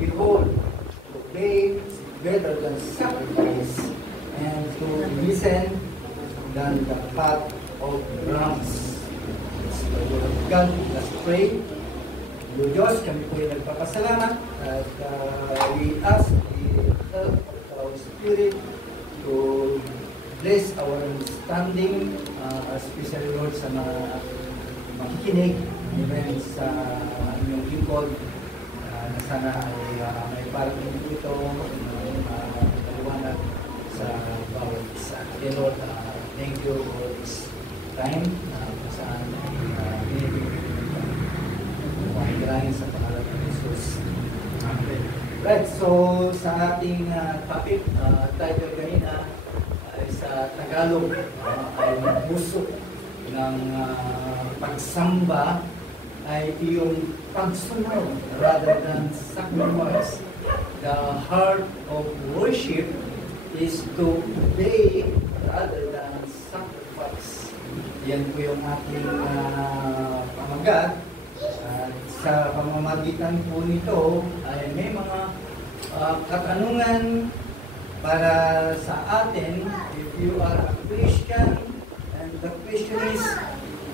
Behold, to obey is better than sacrifice, and to listen than the fat of rams. It's the word of God. Let's pray. Lord Diyos, kami po ay nagpapasalamat at we ask the help of our Spirit to bless our understanding, especially Lord sa mga makikinig, even sa inyong lingkod, na sana ay may parating ito, maliwanag sa bawat isa. Okay Lord, thank you for this time kung saan binibigyan Panginoon sa pangalan ng Jesus. Amen. Right, so sa ating topic, title kanina ay sa Tagalog ay puso ng pagsamba ay yung pagsunod rather than sacrifice. The heart of worship is to obey rather than sacrifice. Yan po yung ating pamagat. Sa pamamagitan po nito ay may mga katanungan para sa atin. If you are a Christian, and the question is,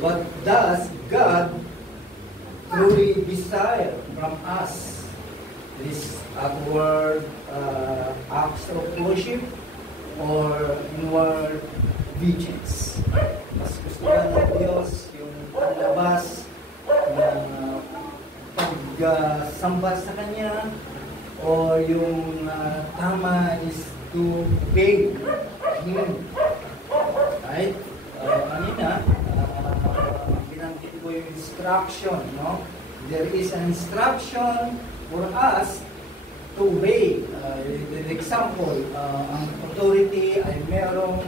what does God truly desire from us? Is outward acts of worship or inward obedience? Mas gusto ba ng Diyos yung panlabas na pagsamba sa Kanya, or yung tama is to obey Him? Right? Kanina, binanggit ko yung instruction, no? There is an instruction for us to obey. The example, ang authority ay merong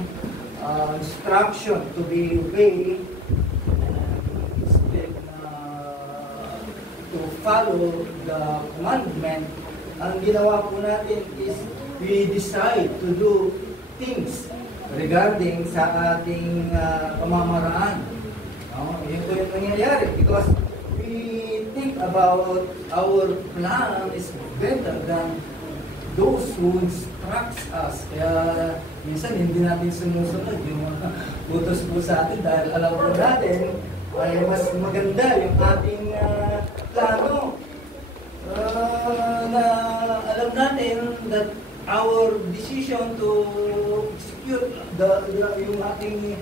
instruction to be obeyed. To follow the commandment, ang ginawa po natin is we decide to do things regarding sa ating pamamaraan. Yun po yung nangyayari because we think about our plan is better than those who instructs us. Kaya minsan hindi natin sumusunod yung utos po sa atin dahil alam po natin ay mas maganda yung ating plano. Na alam natin that our decision to execute yung ating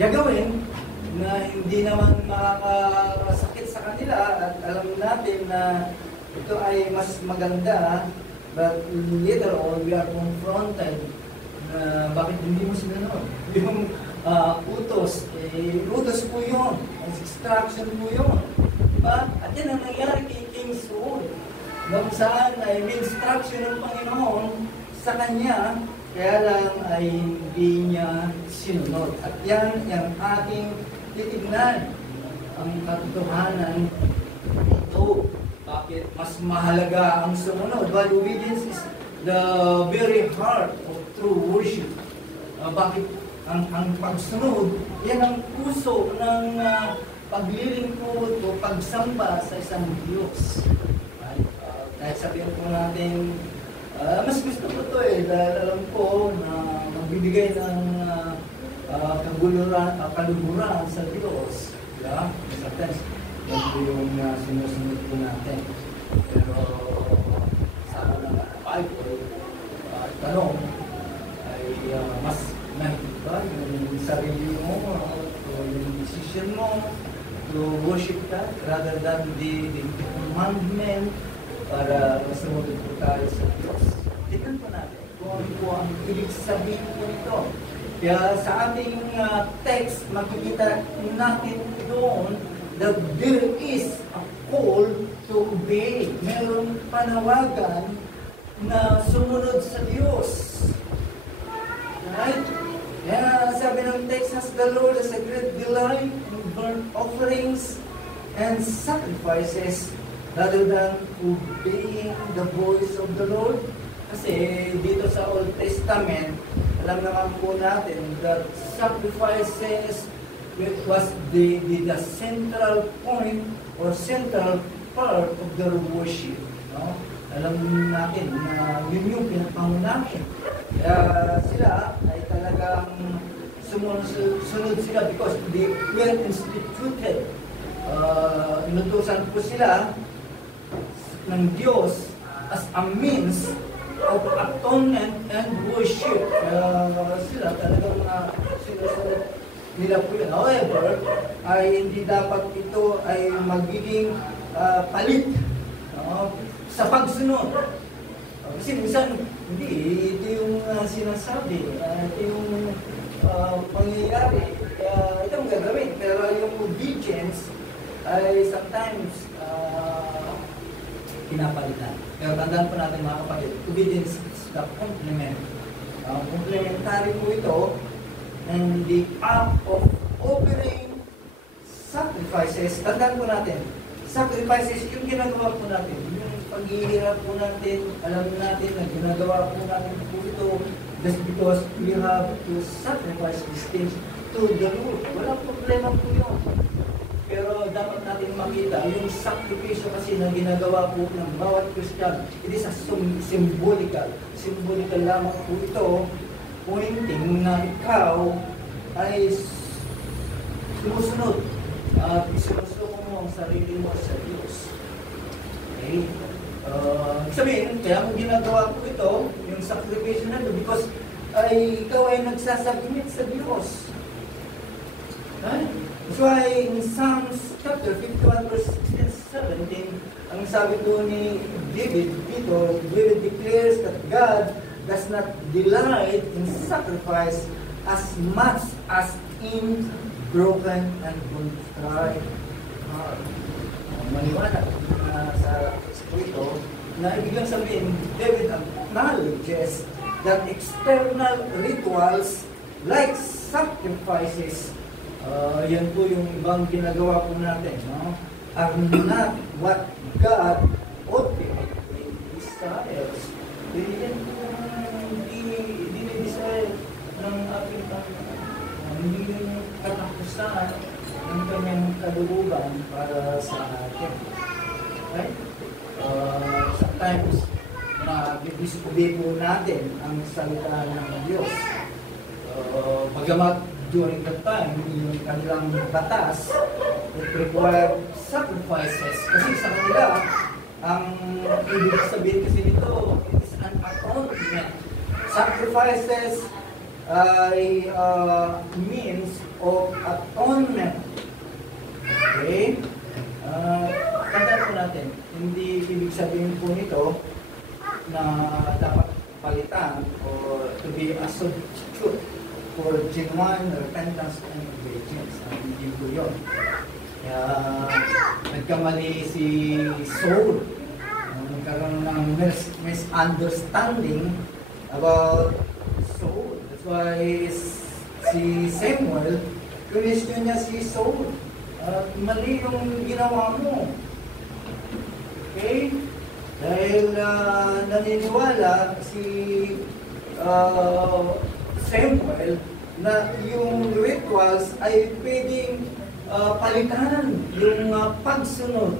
gagawin na hindi naman makakasakit sa kanila, at alam natin na ito ay mas maganda, but later on we are confronted bakit hindi mo sinunod yung utos. Utos po yun, instruction po yun, diba? At yan ang nangyari kay King Saul, kung saan ay may instruction ng Panginoon sa kanya, kaya lang ay hindi niya sinunod. At yan ang ating titignan, ang katotohanan ito. Bakit mas mahalaga ang sumunod? But obedience is the very heart of true worship. Bakit ang pagsunod, yan ang puso ng paglilingkod o pagsamba sa isang Diyos. Kahit sabihin po natin, mas gusto ko ito dahil alam ko na magbibigay ng kaluguran sa Diyos. Yeah? Sometimes, yan po yung sinusunod po natin. Pero sa ako ng Bible, tanong ay mas nakikita yung sarili mo o yung decision mo to worship God rather than the commandment para masunod po tayo sa Diyos. Tignan po natin kung ano po ang ibig sabihin po ito. Kaya sa ating text, makikita natin doon that there is a call to obey. Mayroong panawagan na sumunod sa Diyos. Right? Kaya sabi ng text, has the Lord as a great delight in burnt offerings and sacrifices rather than obeying the voice of the Lord. Kasi dito sa Old Testament, alam naman po natin that sacrifices was the central point or central part of their worship. No? Alam natin na yun yung pinagpangunahin. Kaya sila ay talagang sunod sila because they were instituted. Inutusan po sila ng Diyos as a means of atonement and worship. Sila talagang sinusunod nila po yun. However, ay hindi dapat ito ay magiging palit sa pagsunod. Kasi minsan, hindi, ito yung sinasabi, ito yung pangyayari. Ito ang gagawin. Pero yung obedience ay sometimes pinapalitan. Pero tandaan po natin mga kapatid, obedience is the complement. Complementary po ito and the act of offering sacrifices. Tandaan po natin, sacrifices yung ginagawa po natin. Yung paghihirap po natin, alam natin na ginagawa po natin po ito just because we have to sacrifice these things to the Lord. Walang problema po yun. Pero dapat natin makita, yung sakripisyo kasi na ginagawa po ng bawat Christian, it is a symbolical. Symbolical lamang po ito, pointing na ikaw ay sumusunod at isinusunod mo ang sarili mo sa Diyos. Okay? Sabihin, kaya mo ginagawa po ito, yung sakripisyo na ito, because ay ikaw ay nagsasubmit sa Diyos. Right? That's why in Psalms chapter 51 verse 16 17, ang sabi po ni David dito, David declares that God does not delight in sacrifice as much as in broken and contrite heart. Maliwanag sa ito na ibig sabihin, David acknowledges that external rituals like sacrifices, yan po yung ibang ginagawa po natin, no? Are not what God ultimately desires. Yan po hindi desire ng ating hindi yung katapusan ng kanyang kaluluban para sa atin. Right? Sometimes, na-disobey po natin ang salita ng Diyos. Bagamat during that time, yung kanilang batas, it required sacrifices. Kasi sa kanila, ang ibig sabihin kasi nito, it is an atonement. Sacrifices ay means of atonement. Okay? Tandaan po natin, hindi ibig sabihin po nito na dapat palitan or to be a substitute for genuine repentance and obedience. Hindi po yun. Kaya nagkamali si Saul. Nagkaroon ng misunderstanding about Saul. That's why si Samuel, question niya si Saul. Mali yung ginawa mo. Okay? Dahil naniniwala si Samuel na yung rituals ay pwedeng palitan yung pagsunod.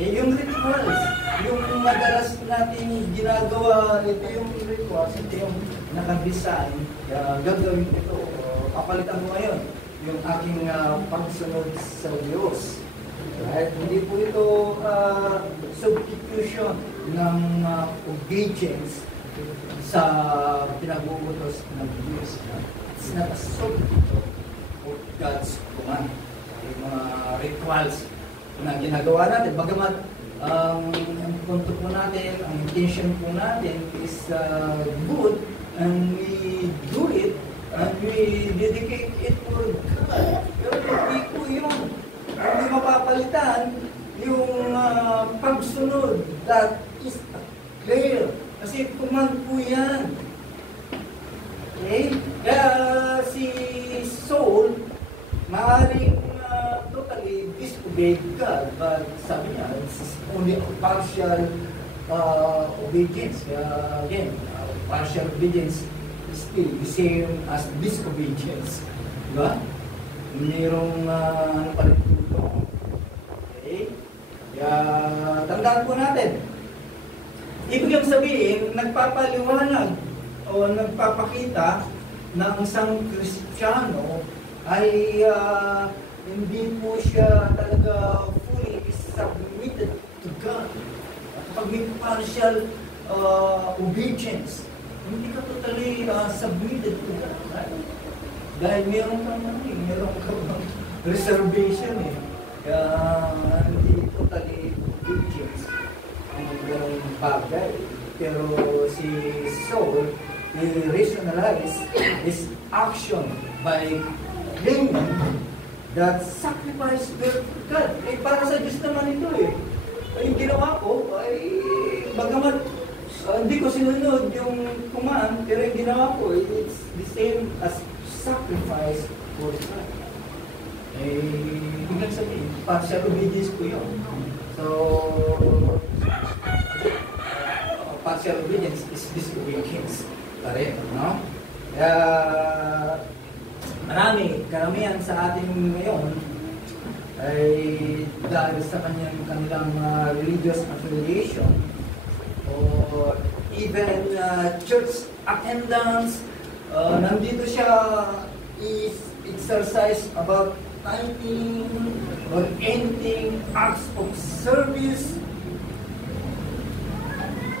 Yung rituals, yung madalas natin ginagawa, ito yung rituals, ito yung nakadesign, gagawin ito, papalitan mo ngayon yung aking pagsunod sa Diyos. Right? Hindi po ito substitution ng obedience sa pinag-uutos ng Diyos. It's not a substitute of God's command. Yung mga rituals na ginagawa natin, bagamat ang punto po natin, ang intention po natin is good, and we do it, and we dedicate it for God. Pero hindi po yun. Hindi mapapalitan yung pagsunod that is clear. Kasi command po yan. Okay? Kaya si Saul, maaaring totally disobeyed God, but sabi niya, it's only a partial obedience. Kaya again, partial obedience is still the same as disobedience. Diba? mayroong ano pa rin tulong. Okay? Kaya tandaan po natin. Ibig sabihin, nagpapaliwanag o nagpapakita na ang isang Kristiyano ay hindi po siya talaga fully submitted to God. At kapag may partial obedience, hindi ka totally submitted to God. Right? Dahil meron kang reservation eh. Kaya hindi totally obedience ang ganong bagay. Pero si Saul, he rationalized his action by claiming that sacrifice were for God. Eh, para sa Diyos naman ito eh. Yung ginawa ko ay bagamat hindi ko sinunod yung command, pero yung ginawa ko, it's the same as sacrifice for God. Eh, biglang sabihin, partial obedience ko yun. So, partial obedience is disobedience. Pare, no? Kaya, karamihan sa atin ngayon ay dahil sa kanilang religious affiliation or even church attendance, nandito siya is exercise about tithing or anything acts of service.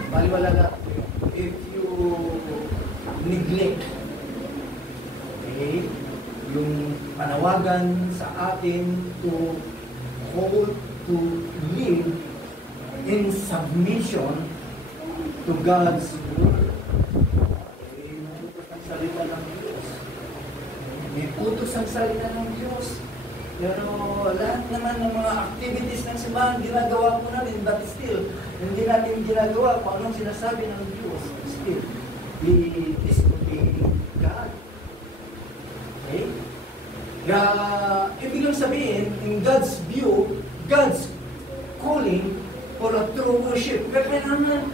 Baliwala if you neglect, okay, yung panawagan sa atin to hold, to live in submission to God's word. Okay, utos ang salita ng Diyos. May utos ang salita ng Diyos. Pero lahat naman ng mga activities ng simbahan, ginagawa po natin, but still, hindi natin ginagawa kung anong sinasabi ng Diyos. Still, we disobey God. Okay? Kaya, ibig sabihin, in God's view, God's calling for a true worship. Kaya kailangan,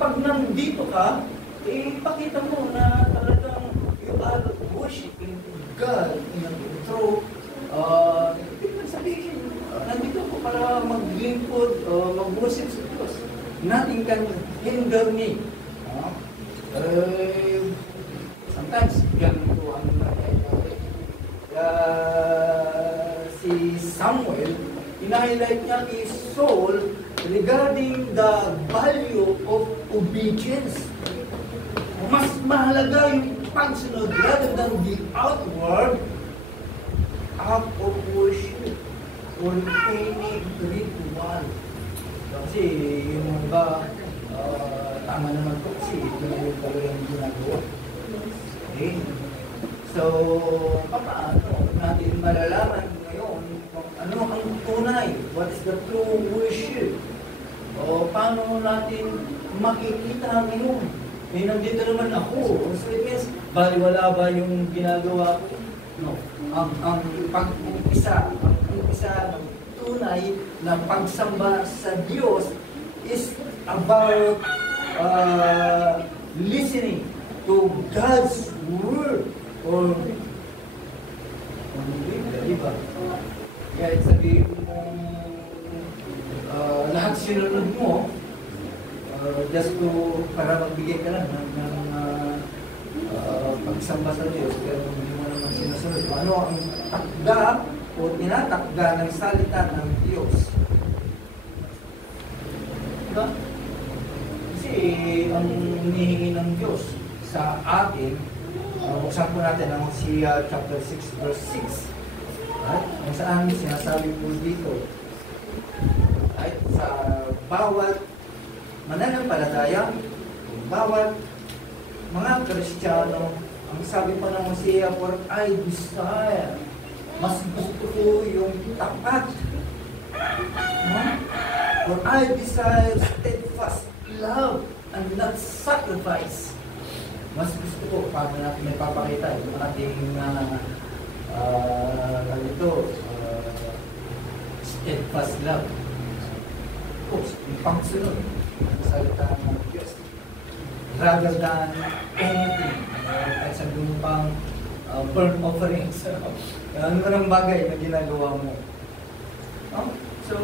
pag nandito ka, ipakita mo na talagang you are worshiping God in a true ibig sabihin, nandito ako para maglingkod, mag-worship sa Diyos. Nothing can hinder me. Sometimes, ganun po ang nangyayari. Si Samuel, in-highlight niya kay Saul regarding the value of obedience. Mas mahalaga yung pagsunod rather than the outward act of worship or any ritual. Kasi yung iba, tama naman po kasi ito na yung talagang ginagawa. Okay? So, paano natin malalaman ngayon kung ano ang tunay? What is the true worship? O paano natin makikita ngayon? Eh, nandito naman ako. So, it means, baliwala ba yung ginagawa ko? No. Ang pag-umpisa ng tunay na pagsamba sa Diyos is about listening to God's Word or diba? Kaya sabihin mo lahat sinunod mo just to para magbigay ka lang ng pagsamba sa Diyos, pero hindi mo naman sinusunod. Ano ang takda o tinatakda ng salita ng Diyos? Diba? Kasi ang hinihingi ng Diyos sa atin, buksan po natin ang Hosea chapter 6 verse 6. Right? Kung saan sinasabi po dito, right? Sa bawat mananampalataya, bawat mga Kristiyano, ang sabi pa ng Hosea, for I desire, mas gusto ko yung tapat. For I desire steadfast love and not sacrifice. Mas gusto ko, paano natin may papakita yung ating steadfast love. Of course, yung pangsunod ang salita ng Diyos. Rather than anything, at sa pang burnt offerings. Ano ng bagay na ginagawa mo? No? So,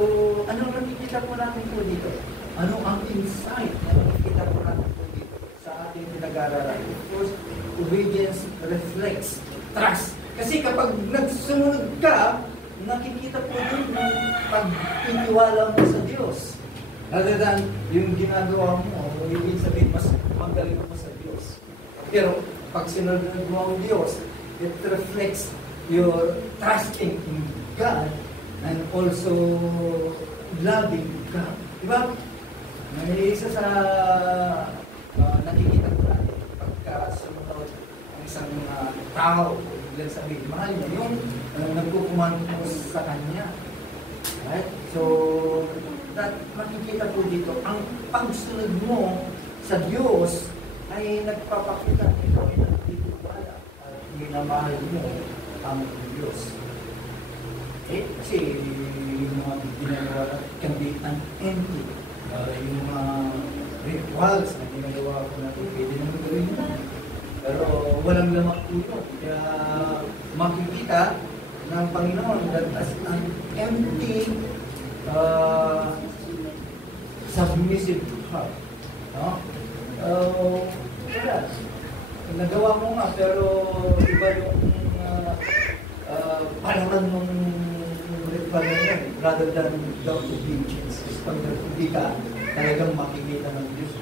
ano nakikita po natin po dito? Ano ang insight na nakikita po natin po dito sa ating pinag-aaralan? Of course, obedience reflects trust. Kasi kapag nagsumunod ka, nakikita po din ng pagtitiwala mo sa Diyos. Rather than yung ginagawa mo, ibig sabihin, mas magaling mo sa Diyos. Pero, pag sinunod mo ang Diyos, it reflects your trusting in God and also loving God. Diba? May isa sa nakikita ko natin pagka sumunod ang isang tao, bilang sabihin, mahal niya yung nagkukumando mo sa Kanya. Right? So, that makikita po dito, ang pagsunod mo sa Diyos ay nagpapakita na ikaw ay nagtitiwala at minamahal mo ang Diyos. Kasi yung mga ginagawa can be empty. Yung mga rituals na ginagawa ko natin, pwede naman gawin yun. Pero walang lamak po ito. Kaya makikita ng Panginoon that as an empty, submissive heart. No? Wala. Nagawa mo nga, pero iba yung palaman mong ritual na yun, rather than the obedience. Pag hindi ka, talagang makikita ng Diyos.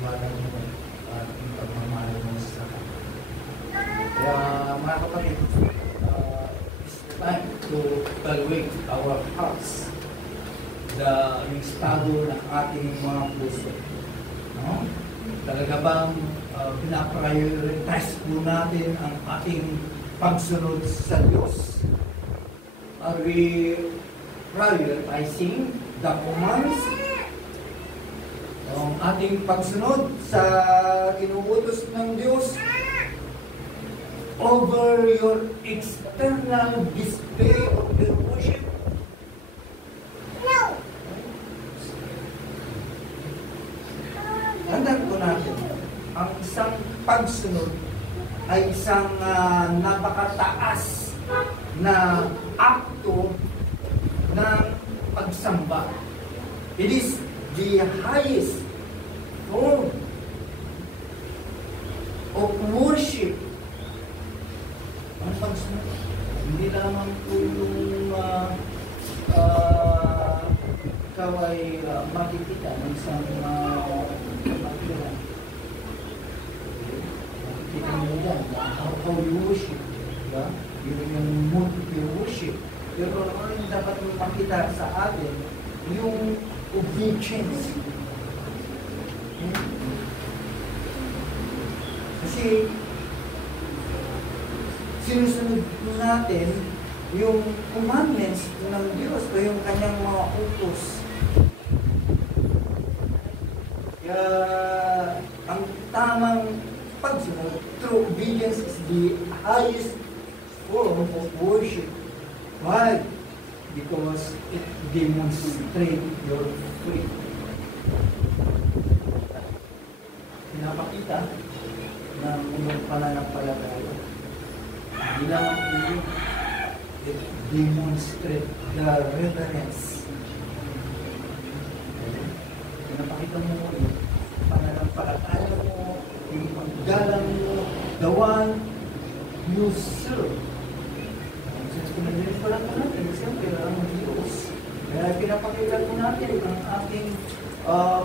Iwanan mo yung pagmamahal mo sa Kanya. Kaya mga kapatid, it's time to evaluate our hearts. Yung estado ng ating mga puso. No? Talaga bang pinaprioritize po natin ang ating pagsunod sa Diyos? Are we prioritizing the commands? Ang ating pagsunod sa inuutos ng Diyos over your external display of your worship? No. Tandaan po natin, ang isang pagsunod ay isang napakataas na akto ng pagsamba. It is the highest form of worship. Ang pagsunod, hindi lamang po yung ikaw ay makikita ng isang magkilan. Makikita mo yan, how you worship. Diba? Yung mood of your worship. Pero ano yung dapat makita sa atin? Yung obedience. Kasi sinusunod natin yung commandments ng Diyos o yung kanyang mga utos. Kaya ang tamang pagsunod, true obedience is the highest form of worship. Why? Because it demonstrates your faith. Pinapakita ng iyong pananampalataya. Hindi lamang yun. It demonstrates the reverence. Pinapakita mo yung pananampalataya mo, yung paggalang mo, the one you serve. Kung nag-refer ko natin, siyempre ang Diyos. Kaya pinapakita ko natin ang ating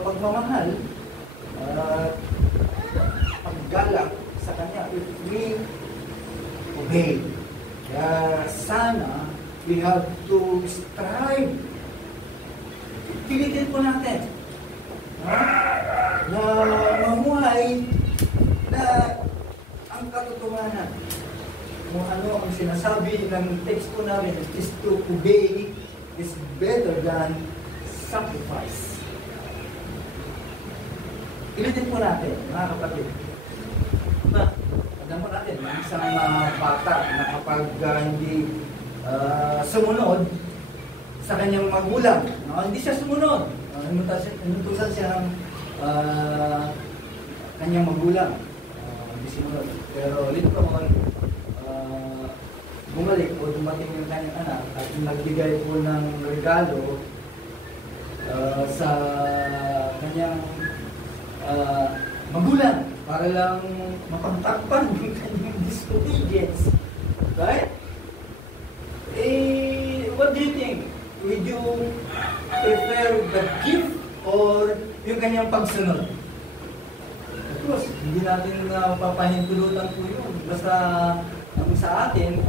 pagmamahal at paggalang sa Kanya if we obey. Kaya sana we have to strive. Pilitin po natin na mamuhay na ang katotohanan. Kung ano ang sinasabi ng text po namin is to obey is better than sacrifice. Pilitin po natin, mga kapatid. Alam mo natin, may isang bata na kapag hindi sumunod sa kanyang magulang, hindi siya sumunod. Inutusan siya ng kanyang magulang. Hindi sumunod. Pero later on, bumalik o dumating yung kanyang anak at nagbigay po ng regalo sa kanyang magulang para lang mapagtakpan yung kanyang disobedience. Right? What do you think? Would you prefer the gift or yung kanyang pagsunod? Of course, hindi natin papahintulutan po yun. Basta ang sa atin,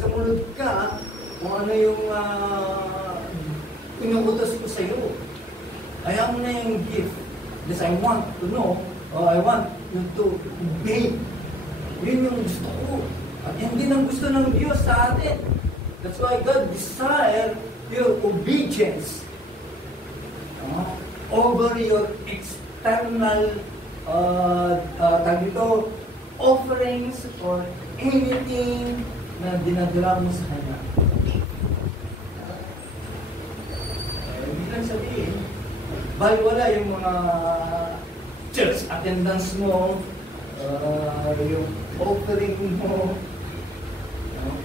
sumunod ka kung ano yung inuutos ko sa iyo. Ayaw mo na yung gift. Because I want to know, or I want you to obey. Yun yung gusto ko. At hindi nang gusto ng Diyos sa atin. That's why God desire your obedience over your external offerings or anything na dinadala mo sa Kanya. Hindi lang sabihin, baliwala yung mga church attendance mo, yung offering mo,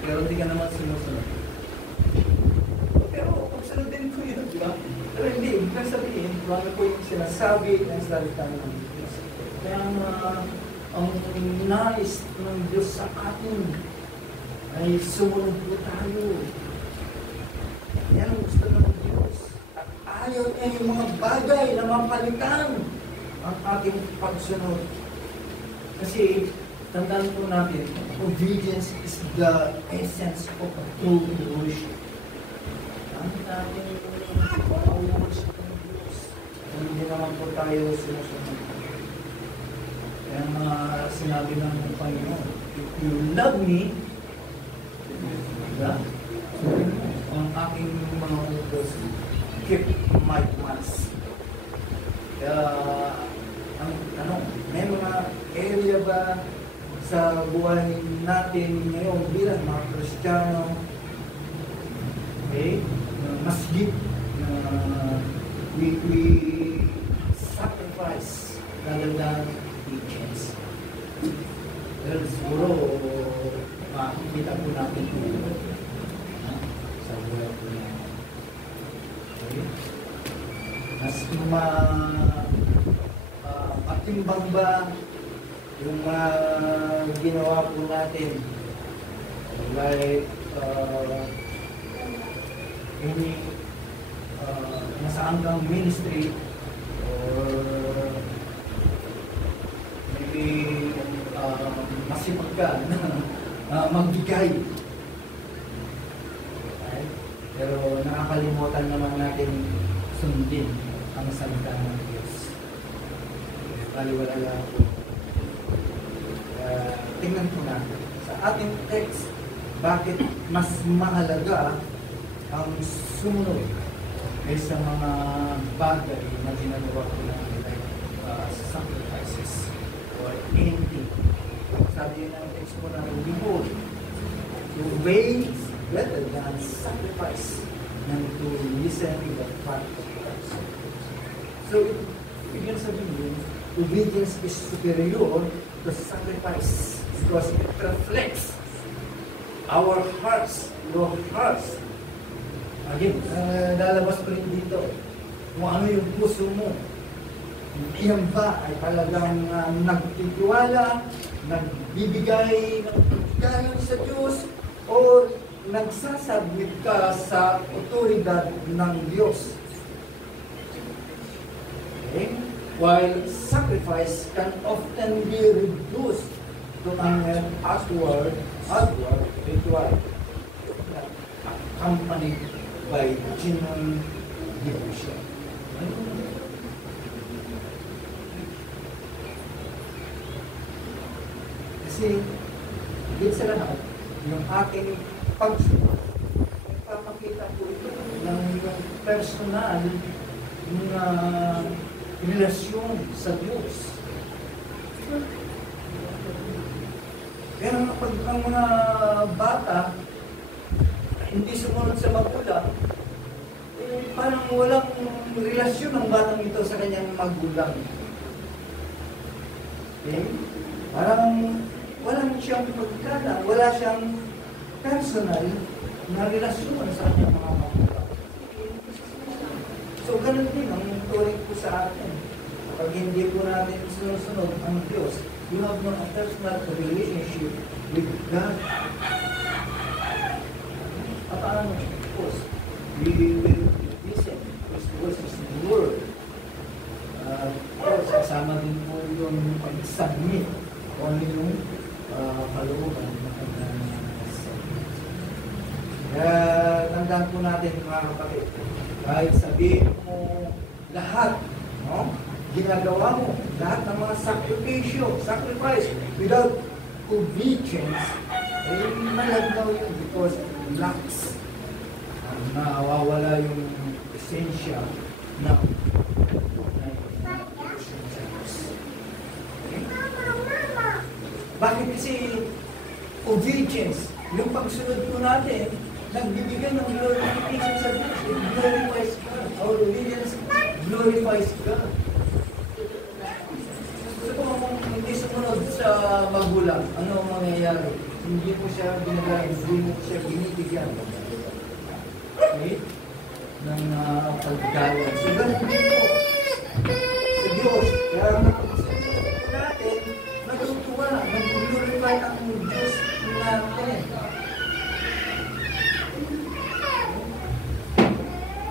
pero hindi ka naman sinusunod. Pero pagsunodin ko yun, di ba? Pero hindi, hindi lang sabihin, kung ano po yung sinasabi ng salita ng Diyos. Kaya ang nais ng Diyos sa atin ay sumunod po tayo. Yan ang gusto ng Diyos. At ayaw niya yung mga bagay na mapalitan ang ating pagsunod. Kasi tandaan po natin, obedience is the essence of a true worship. Ang natin worship ng Diyos. Hindi naman po tayo sinusunod. Kaya mga sinabi ng Panginoon, if you love me, ang aking mga utos, keep my commands. Kaya, ang tanong, may mga area ba sa buhay natin ngayon bilang mga Kristiyano, okay, masjid na we sacrifice rather than obedience. Well, siguro makikita po natin sa buhay po natin. Okay? Mas matimbang ba yung ginawa po natin, like any nasa hanggang ministry or maybe masipag ka na magbigay. Okay? Pero nakakalimutan naman natin sundin ang salita ng Diyos. Baliwala lang po. Tingnan po natin sa ating text, bakit mas mahalaga ang sumunod kaysa mga bagay na ginagawa ko ng sacrifices or anything. Sabi ng text po na behold, to obey is better than sacrifice than to listen to the part of Christ. So, ibig sabihin, obedience is superior to sacrifice because it reflects our hearts, your hearts. Again, lalabas ko rin dito kung ano yung puso mo. Iyan ba ay talagang nagtitiwala, nagbibigay ng pagkain sa Diyos, o nagsasubmit ka sa otoridad ng Diyos? Okay? While sacrifice can often be reduced to an outward ritual accompanied by genuine devotion. Kasi, higit sa lahat, yung aking pagsunod, ipapakita ko ito ng yung personal na relasyon sa Diyos. Pero pag ang mga bata hindi sumunod sa magulang, parang walang relasyon ng batang ito sa kanyang magulang. Okay? Parang walang siyang pagkala, wala siyang personal na relasyon sa kanyang mga magulang. So, ganun din ang turing po sa atin. Pag hindi po natin sinusunod ang Diyos, you have no personal relationship with God. At ano, of course, we will listen His voice, His word. Of course, kasama din po yung pag-submit kung ano yung kalooban ng kanyang submit. Kaya tandaan po natin mga kapatid, kahit sabihin mo lahat, no? Ginagawa mo lahat ng mga sacrifice without obedience, eh malagnaw yun because lacks. Nawawala yung esensya na bakit kasi obedience, yung pagsunod ko natin, nagbibigay ng glorification sa Diyos. It glorifies God. Our obedience glorifies God. So kung hindi sumunod sa magulang, ano ang mangyayari? Hindi mo siya binigay, hindi mo siya binibigyan. Okay? Ng paggawa. So ganun din po sa Diyos. Kaya napagsunod natin, natutuwa, nag-glorify ang Diyos natin.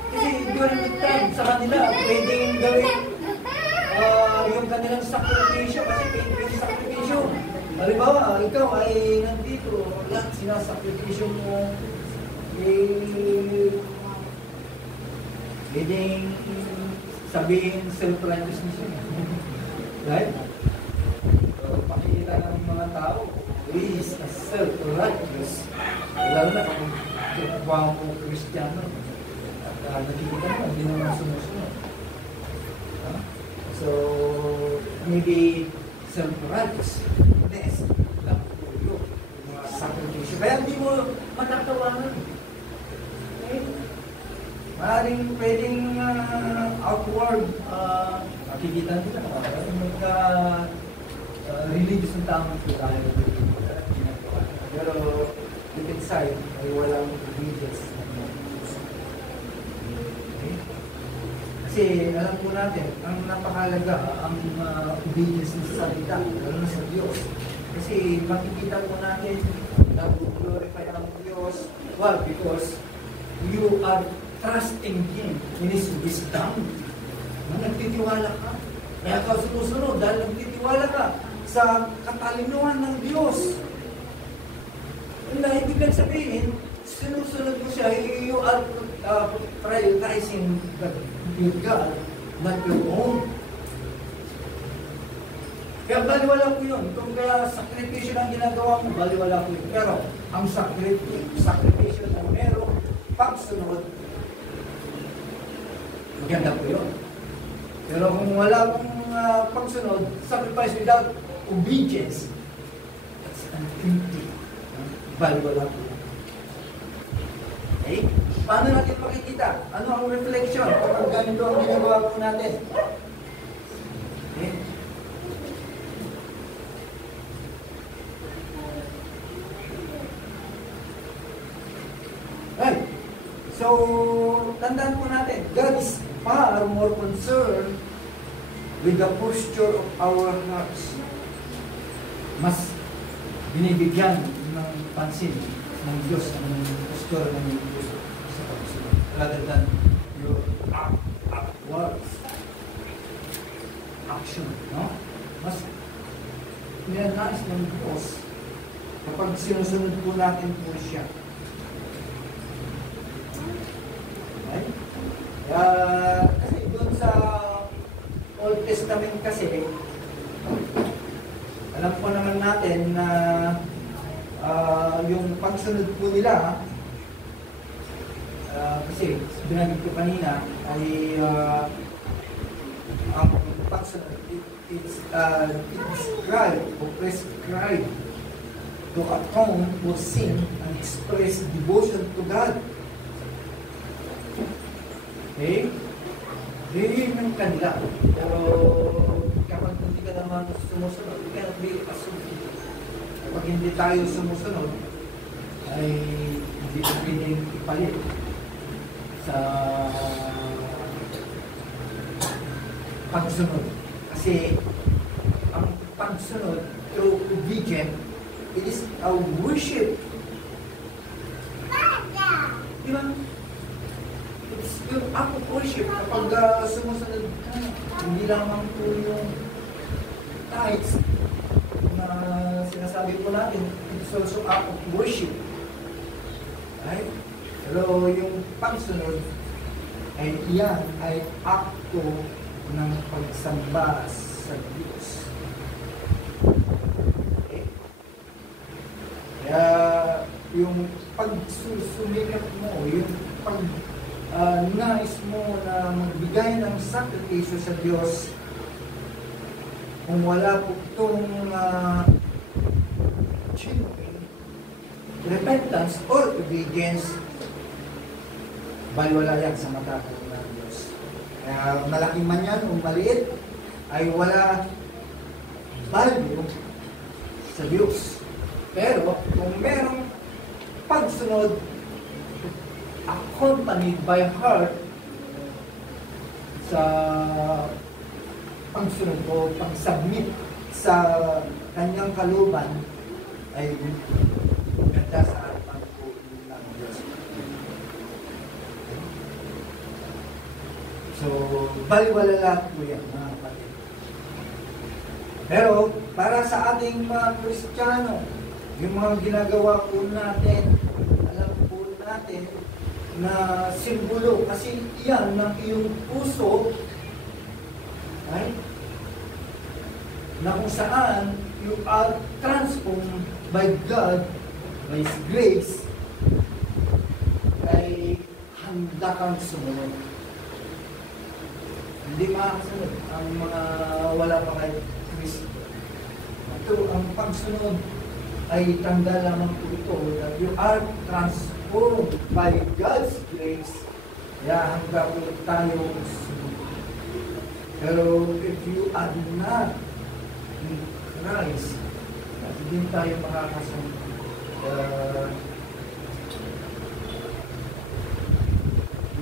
Kasi during the time, sa kanila, pwedeng gawin yung kanilang sakripisyo. Kasi yung sakripisyo, halimbawa, ikaw ay nandito, lahat sinasakripisyo mo, pwedeng sabihin self-righteousness yun. Right? Pakikita ng mga tao, he is a self-righteous. Lalo na kung kukuha mo Kristiyano. At nakikita mo, hindi naman sumusunod. So, maybe self-righteousness lang po yun. Mga sakripisyo. Kaya hindi mo matatawanan. Okay? Maaaring pwedeng outward, makikita nila. Religious ang tamang po tayo. Pero deep inside, ay walang religious. Okay? Kasi alam po natin, ang napakalaga ang obedience sa salita, lalo na sa Diyos. Kasi makikita po natin na glorify ang Diyos. Well, because you are trusting Him in His wisdom. Nagtitiwala ka. Kaya ka sumusunod dahil nagtitiwala ka sa katalinuhan ng Diyos. Na ibig sabihin, sinusunod mo siya, you are prioritizing God, not your own. Kaya baliwala ko yun. Kung kaya sakripisyo ang ginagawa mo, baliwala ko yun. Pero ang sakripisyo na merong pagsunod, maganda po yun. Pero kung wala kong pagsunod, sacrifice without obedience, that's empty. Baliwala po yun. Okay? Paano natin makikita? Ano ang reflection? Kapag ganito ang ginagawa po natin. Okay? Right. So, tandaan po natin, God is far more concerned with the posture of our hearts. Mas binibigyan ng pansin ng Diyos ang posture ng Diyos sa pagsunod, rather than your words, action, no? Mas nilanais ng Diyos kapag sinusunod po natin po siya. Okay? Kasi doon sa Old Testament kasi, alam po naman natin na yung pagsunod po nila, kasi binagin ko kanina, ay ang pagsunod, it's described or prescribed to atone for sin and express devotion to God. Okay? Yun yung kanila. Pero kapag hindi ka naman sumusunod, you cannot be assumed. Kapag hindi tayo sumusunod, ay hindi ko pwedeng ipalit sa pagsunod. Kasi ang pagsunod through obedience, it is a worship. Di ba? It's yung act of worship. Kapag sumusunod ka, hindi lamang po yung tithes na sinasabi po natin, it's also act of worship. Right? Pero yung pagsunod ay iyan ay akto ng pagsamba sa Diyos. Okay? Kaya yung pagsusumikap mo, yung nais mo na magbigay ng sakripisyo sa Diyos, kung wala po itong repentance or obedience, baliwala yan sa mata ng Diyos. Kaya malaki man yan o maliit, ay wala value sa Diyos. Pero kung merong pagsunod accompanied by heart sa pagsunod o pag-submit sa kanyang kalooban, ay ganda sa harapan po ng Diyos. So, baliwala lahat po yan, mga kapatid. Pero, para sa ating mga Kristiyano, yung mga ginagawa po natin, alam po natin na simbolo, kasi iyan ng iyong puso, right? Na kung saan you are transformed by God, by His grace, ay handa kang sumunod. Hindi makakasunod ang mga wala pa kay Kristo. Ito, ang pagsunod ay tanda lamang po ito that you are transformed by God's grace. Kaya handa po tayo sumunod. Pero if you are not in Christ, hindi tayo makakasunod.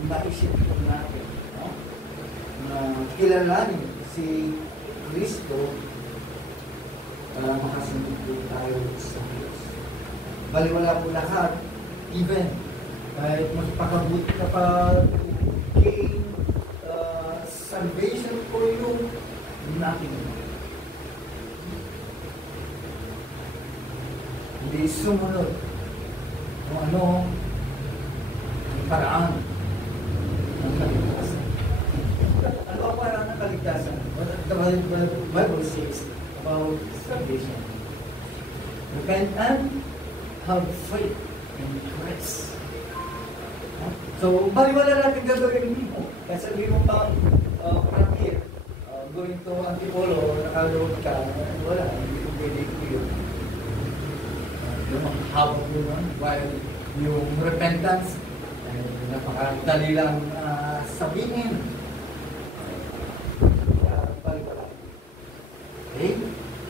Naisip po natin, no? Na kilalanin si Kristo para makasunod po tayo sa Diyos. Baliwala po lahat, even kahit magpakabuti ka pa gain salvation for you, nothing. Hindi sumunod kung ano ang paraan ng kaligtasan. Ano ang paraan ng kaligtasan? What the Bible says about salvation. Repent and have faith in Christ. So, baliwala natin gagawin mo. Kaya sabihin mo pa, from here, going to Antipolo, nakaloob ka, wala, hindi ko pwede yun. Yung habang yun, while yung repentance, ay napakadali lang sabihin. Baliwala. Okay?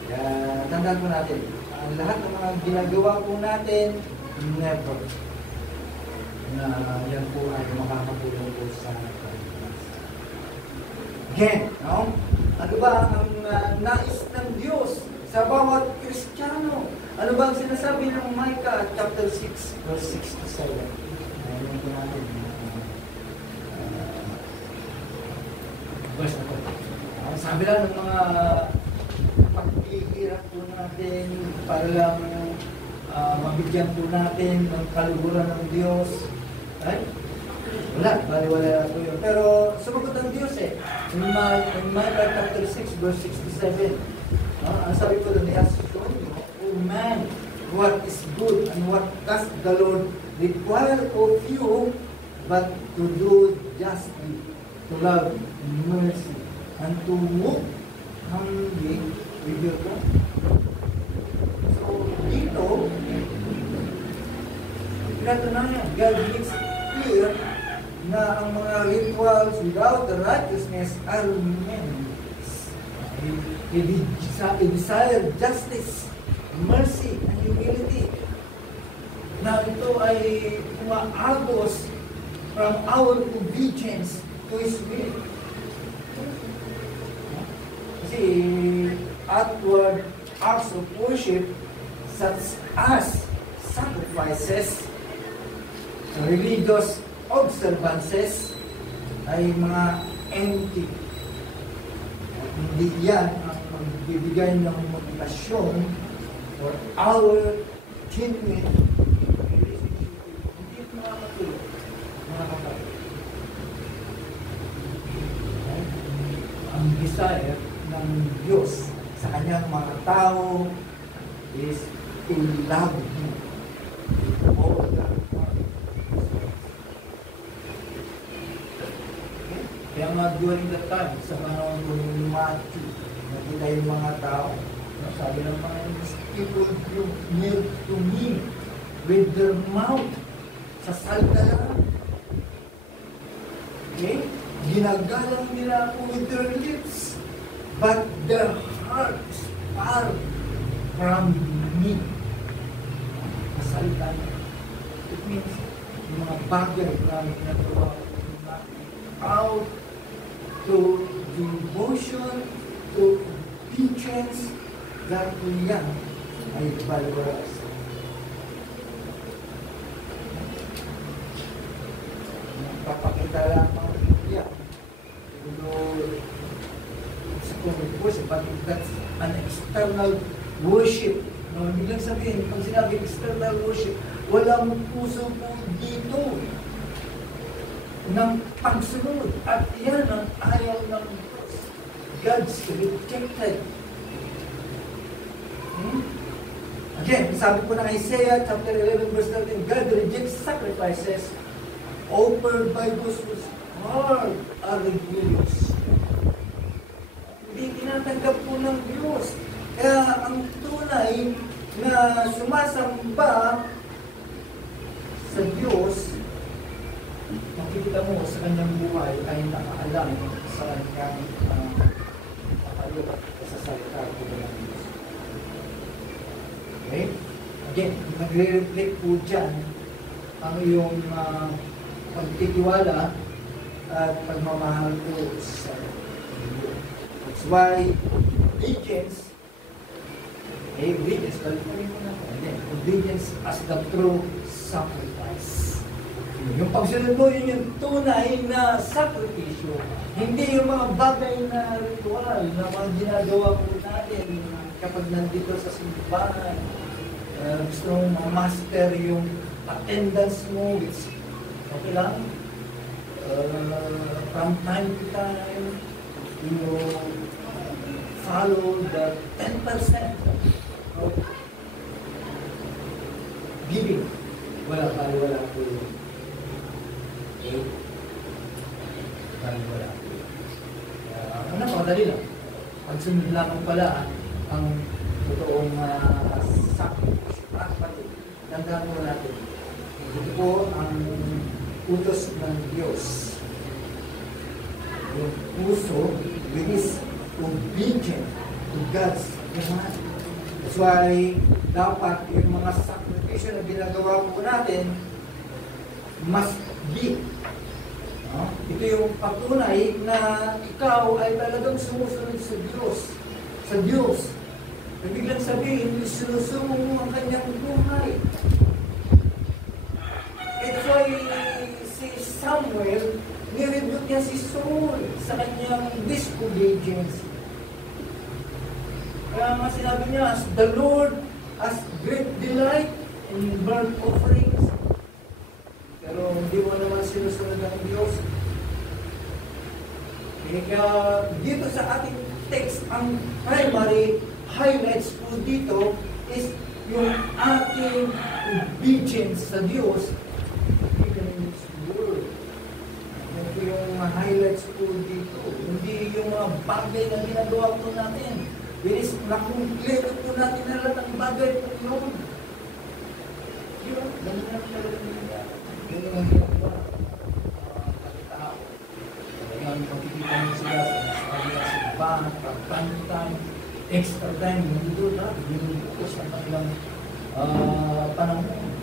Kaya tandaan po natin, ang lahat ng mga ginagawa po natin, never na yan po ay makakatulong po sa kaligtasan. Again, no? Ano ba ang nais ng Diyos sa bawat Kristiyano? Ano ba ang sinasabi ng Micah chapter 6, verse 6 to 7? Ayun po natin. Verse na po. Sabi lang ng mga paghihirap po natin para lang mabigyan po natin ng kaluguran ng Diyos. Right? Wala, baliwala po yun. Pero sumagot ang Diyos eh. In Micah chapter 6, verse 67, ang sabi ko doon, He has shown you, O man, what is good and what does the Lord require of you but to do justly, to love mercy, and to walk humbly with your God. So, dito, pinatunayan, God makes clear na ang mga rituals without the righteousness are meaningless. He desired justice, mercy, and humility. na ito ay umaagos from our obedience to His will. Kasi outward acts of worship such as sacrifices, religious observances ay mga empty. Hindi yan ang magbibigay ng motivasyon for our genuine relationship. Hindi ito makakatulog, mga kapatid. Ang desire ng Diyos sa kanyang mga tao is to love Him with all their heart. Kaya nga during that time, sa panahon ng Matthew, nakita yung mga tao, sabi ng Panginoon, these people drew near to me with their mouth, sa salita lang. Okay? Ginagalang nila ako with their lips, but their hearts are from me. Salita niya. It means, yung mga bagay na ginagawa out to devotion, to obedience, that yan ay valorous. Papakita lang ang Biblia. It's a worship, but that's an external worship. No, hindi lang sabihin, pag sinabi external worship, walang puso po dito ng pagsunod. At yan ang ayaw ng Diyos. God's rejected. Again, sabi po ng Isaiah chapter 11 verse 13, God rejects sacrifices offered by those whose heart are rebellious. Hindi tinatanggap po ng Diyos. Kaya ang tunay na sumasamba sa Diyos, makikita mo sa kanyang buhay ay nakaalam sa kanyang kapaloob sa salita ko ng Diyos. Okay? Again, nagre-reflect po dyan ang iyong pagtitiwala at pagmamahal ko sa Diyos. That's why obedience, obedience as the true sacrifice. Yung pagsunod mo, yun yung tunay na sakripisyo. Hindi yung mga bagay na ritual na mga ginagawa po natin kapag nandito sa simbahan. Gusto mong ma-master yung attendance mo, which okay lang. From time to time, you follow the 10% of giving. Wala po yun. Okay? Wala po yun. Napakadali lang. Pagsunod lamang pala ang totoong sacrifice. Tandaan mo natin. Ito po ang utos ng Diyos. Yung puso, which is obedient to God's command. That's why, dapat yung mga sakripisyo na ginagawa po natin, must be. No? Ito yung patunay na ikaw ay talagang sumusunod sa Diyos. Sa Diyos. Ibig lang sabihin, sinusunod mo ang kanyang buhay. That's why si Samuel, nirebuke niya si Saul sa kanyang disobedience. Kaya nga sinabi niya, the Lord has great delight in burnt offerings. Pero hindi mo naman sinusunod ng Diyos. Kaya dito sa ating text, ang primary highlights po dito is yung ating obedience sa Diyos even in His Word. Ito yung highlights po dito. Hindi yung mga bagay na ginagawa po natin. Bilis, nakumpleto po natin na lahat ng bagay po yun. Yun, ganun lang talaga nila. Ganun lang ginagawa. Pagkatao. Kaya makikita nyo sila sa kanilang simbahan, pagpantan, extra time, nandito na, binubukas ang kanilang panahon.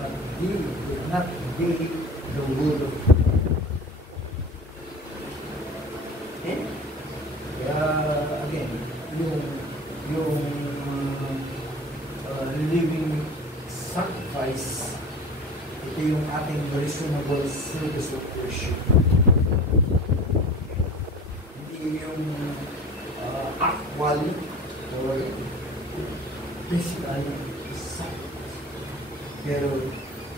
but they will not obey the word of God. Okay? Kaya, again, yung living sacrifice, ito yung ating reasonable service of worship. Hindi yung actual or physical sacrifice. Pero,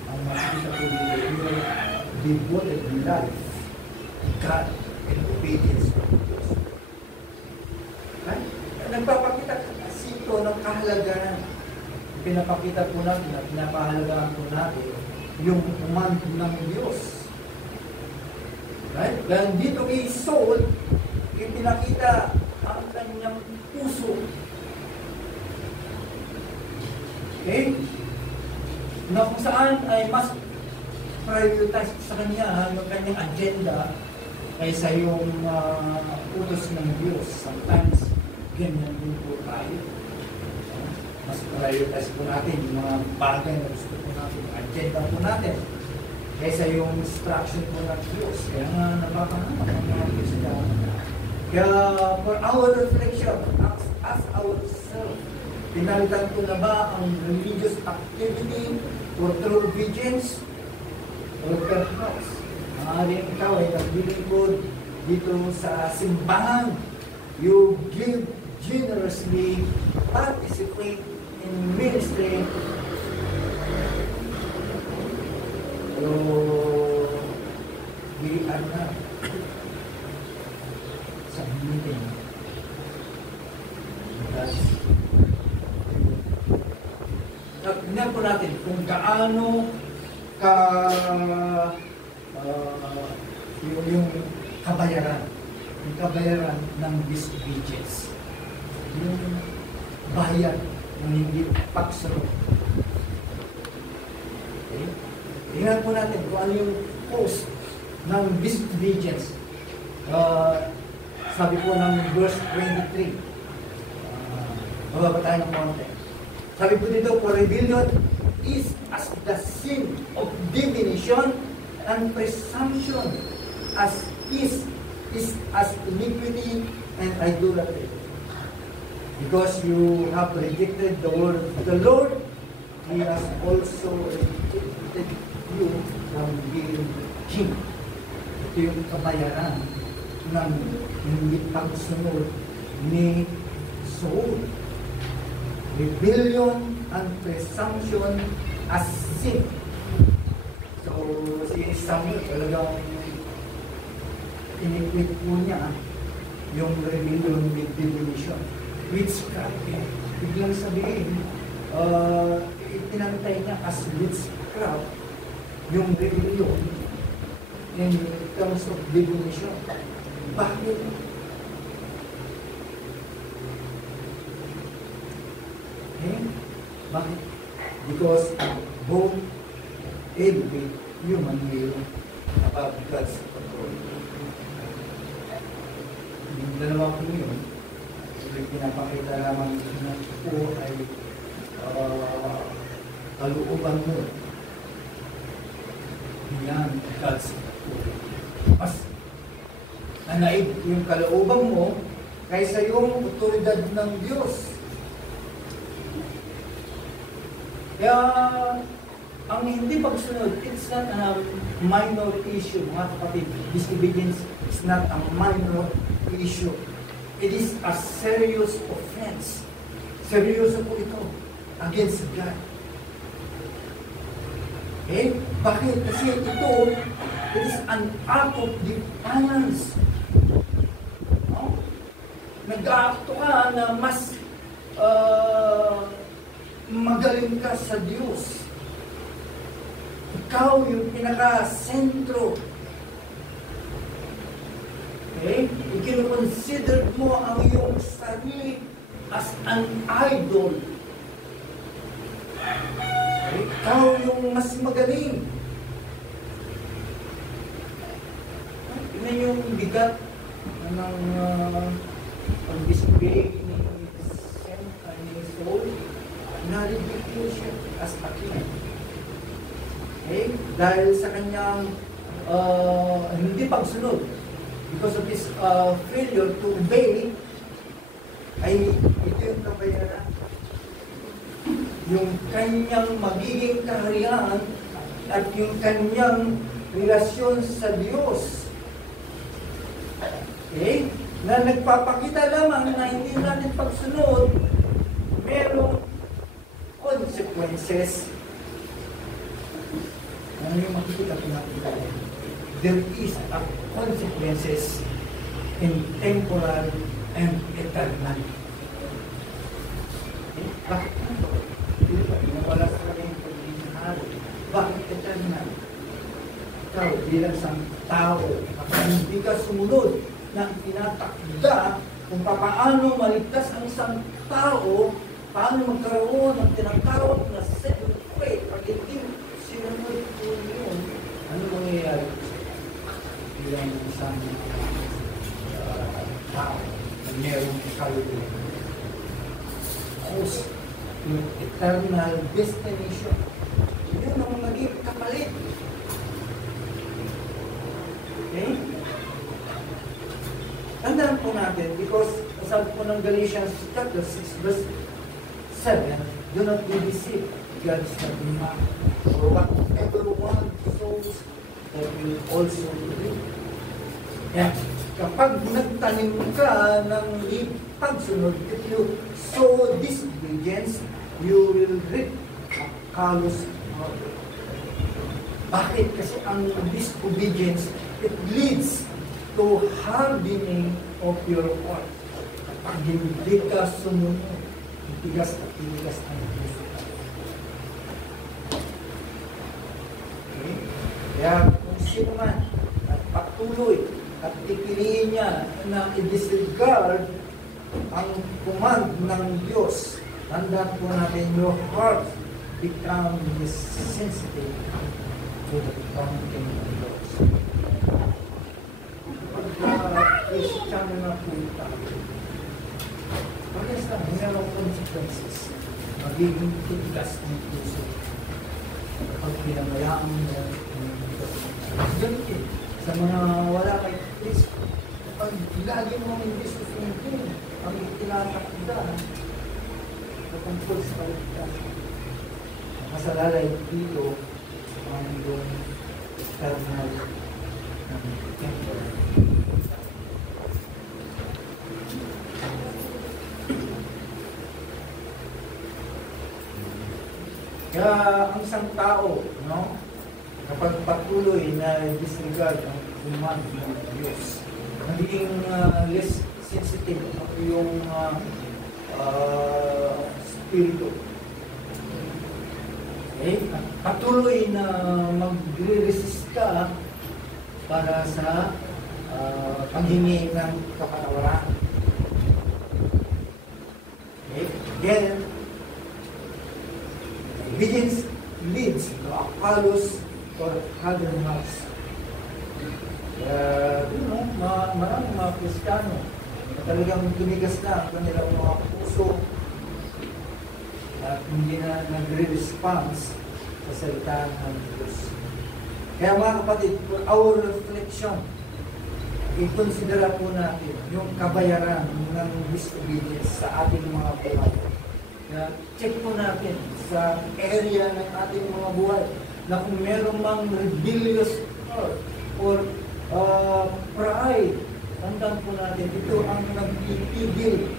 ang makikita ko dito, yung devoted life to God and obedience to Diyos. Right? Nagpapakita kasi ito ng kahalagahan. Pinapakita po natin na pinapahalagaan po natin yung command ng Diyos. Right? Kaya dito kay Saul, ipinakita ang kanyang puso. Okay? Na kung saan ay mas prioritize sa kanya yung kanyang agenda kaysa yung utos ng Diyos. Sometimes, ganyan din po tayo. Mas prioritize po natin yung mga bagay na gusto po natin, yung agenda po natin, kaysa yung instruction po ng Diyos. Kaya nga napapanaman ang mga Diyos na. Kaya for our reflection, as ourselves, pinalitan ko na ba ang religious activity or true obedience? Or perhaps, maaaring ikaw ay naglilingkod dito sa simbahan. You give generously, participate in ministry. So, bilian na sa meeting. Tignan po natin kung gaano ka yung kabayaran ng disobedience, yung bayad ng hindi pagsunod. Okay? Tingnan po natin kung ano yung cost ng disobedience. Sabi po ng verse 23, bababa tayo ng konti. Sabi po dito, for rebellion is as the sin of divination, and presumption is as iniquity and idolatry. Because you have rejected the word of the Lord, He has also rejected you from being king. Ito yung kabayaran ng hindi pagsunod ni Saul. Rebellion and presumption as sin. So, si Samuel talagang iniquit po niya yung rebellion with divination. Witchcraft. Biglang sabihin, itinantay niya as witchcraft yung rebellion in terms of divination. Bakit? Okay? Bakit? Because both elevate human will above God's control. Yung dalawa po yun, pinapakita lamang na po ay kalooban mo. Yan, God's control. Mas nanaib yung kalooban mo kaysa yung otoridad ng Diyos. Kaya, ang hindi pagsunod, it's not a minor issue, mga kapatid. Disobedience is not a minor issue. It is a serious offense. Seryoso po ito against God. Okay? Bakit? Kasi ito, it is an act of defiance. No? Nag-aakto ka na mas magaling ka sa Diyos. Ikaw yung pinaka-sentro. Okay? Ikinukonsider mo ang iyong sarili as an idol. Okay? Ikaw yung mas magaling. Tingnan yung bigat ng pag-display ni Saul. Na-ridicule siya as a king. Okay? Dahil sa kanyang hindi pagsunod, because of his failure to obey, ay ito yung kabayaran. Yung kanyang magiging kaharian at yung kanyang relasyon sa Diyos. Okay? Na nagpapakita lamang na hindi natin pagsunod, merong consequences. Ano yung makikita po natin tayo? There is a consequences in temporal and eternal. Okay? Bakit? Wala sa kanyang paglinahal. Bakit eternal? Ikaw, bilang isang tao, kapag hindi ka sumunod na tinatakda kung paano maligtas ang isang tao, paano magkaroon ng tinatawag na second faith, pag hindi sinunod po yun, ano mangyayari bilang isang tao na mayroong kaluluwa? Tapos, yung eternal destination, yun ang naging kapalit. Okay? Tandaan po natin, because sabi po ng Galatians chapter 6 verse 7, do not be deceived, God is not mocked. For whatever one sows, that will also reap. Kaya kapag nagtanim ka ng pagsunod, if you sow disobedience, you will reap kalos. Bakit? Kasi ang disobedience, it leads to hardening of your heart. Kapag hindi ka sumunod, tigas at tigas ang puso. Okay? Kaya kung sino man at patuloy at pipiliin niya na i-disregard ang command ng Diyos, tandaan po natin, your heart becomes sensitive to the prompting of Diyos. Kristyano na po tayo. Pagkas na, mayroong consequences. Magiging tigas ang puso. Pag pinamayaan mo ng Diyos. Ganito, sa mga wala kay Kristo, pag lagi mo ang hindi susundin, ang tinatakda, patungkol sa kaligtas. Masalalay dito sa Panginoon eternal ng temporal. Kaya ang isang tao, no, kapag patuloy na disregard ang command ng Diyos, magiging less sensitive yung spirito. Okay? Patuloy na magre-resist ka para sa paghingi ng kapatawaran. Okay? Then, obedience leads to a callous or hardened hearts. Maraming mga Kristiyano na talagang tumigas na ang kanilang mga puso at hindi na nagre-response sa salita ng Diyos. Kaya mga kapatid, for our reflection, i-considera po natin yung kabayaran ng disobedience sa ating mga buhay. Check po natin sa area ng ating mga buhay na kung meron mang rebellious heart or pride, tandaan po natin, ito ang nagpipigil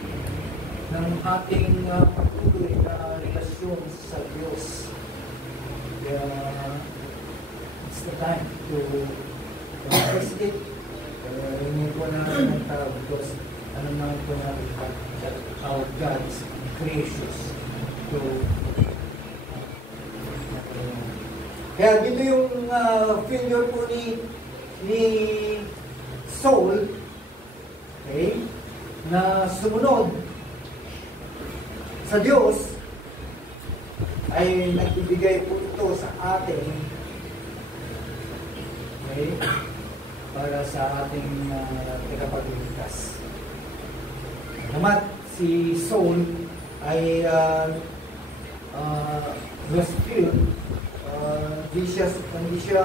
ng ating patuloy na relasyon sa Diyos. Kaya, it's the time to confess it. Hindi po natin ang tawag because ano naman po natin that our God is gracious to kaya dito yung failure po ni Saul, okay, na sumunod sa Diyos ay nagbibigay po ito sa atin, okay, para sa ating tagapagligtas. Namat si Saul ay was filled Hindi siya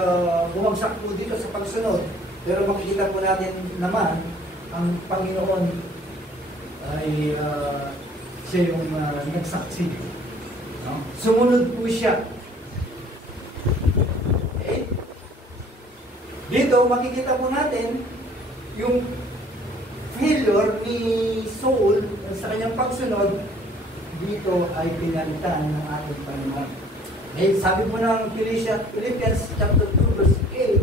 bumagsak po dito sa pagsunod. Pero makikita po natin naman, ang Panginoon ay siya yung nagsaksi. No? Sumunod po siya. Okay? Dito, makikita po natin yung failure ni Saul sa kanyang pagsunod, dito ay pinalitan ng ating Panginoon. Eh, sabi po ng Philippians chapter 2 verse 8,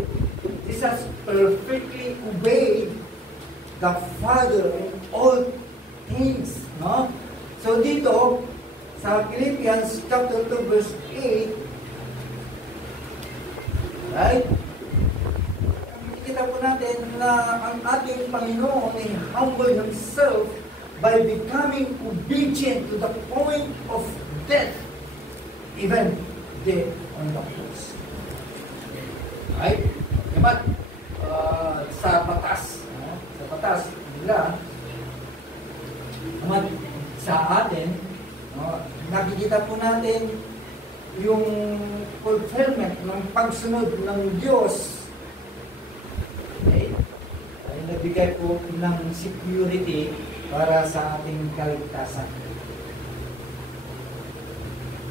this has perfectly obeyed the Father in all things. No? So dito, sa Philippians chapter 2 verse 8, right? Kita po natin na ang ating Panginoon ay humble Himself by becoming obedient to the point of death, even death on the cross. Right? Diba? Sa batas nila, naman sa atin, nakikita po natin yung fulfillment ng pagsunod ng Diyos. Okay? Ay nabigay po ng security para sa ating kaligtasan.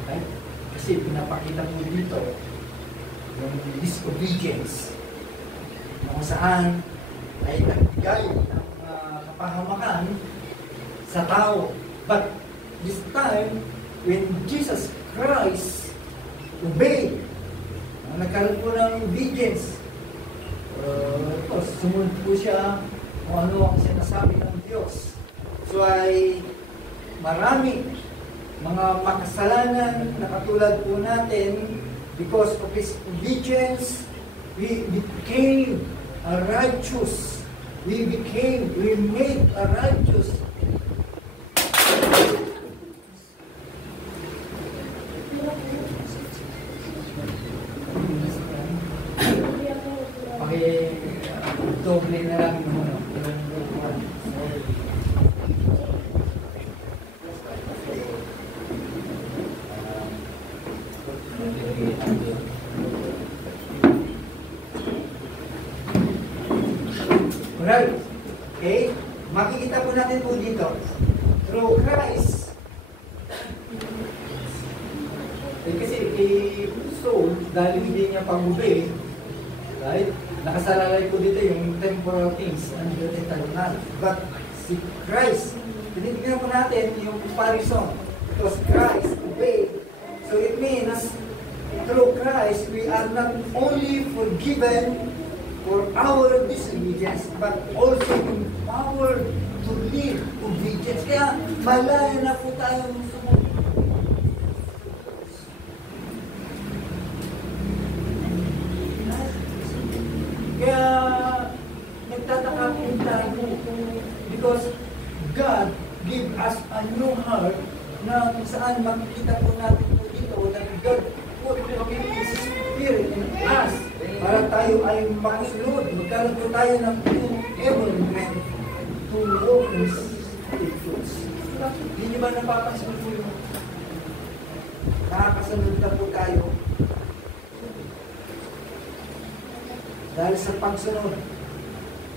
Okay? Kasi pinapakita po dito yung disobedience kung saan ay nagbigay ng kapahamakan sa tao. But this time, when Jesus Christ obeyed, nagkaroon po ng obedience, sumunod po siya kung ano ang sinasabi ng Diyos. So ay marami mga makasalanan na katulad po natin, because of His obedience, we became righteous. We made righteous. Doble na lang yung Alright. Okay? Makikita po natin po dito. Through Christ. Kasi kay Saul, dahil hindi niya pag-obey, right? Nakasalalay po dito yung temporal things and the eternal. But si Christ, tinignan po natin yung comparison. Because Christ obeyed. So it means, through Christ, we are not only forgiven for our disobedience, but also empowered to live obedience. Kaya malaya na po tayong sumunod. Kaya nagtataka po tayo because God give us a new heart na kung saan makikita po natin po dito that God put His Spirit in us para tayo ay makasunod. Magkaroon po tayo ng enablement to walk in His fruits. Hindi nyo ba napapansin po yung nakakasunod na po tayo? Dahil sa pagsunod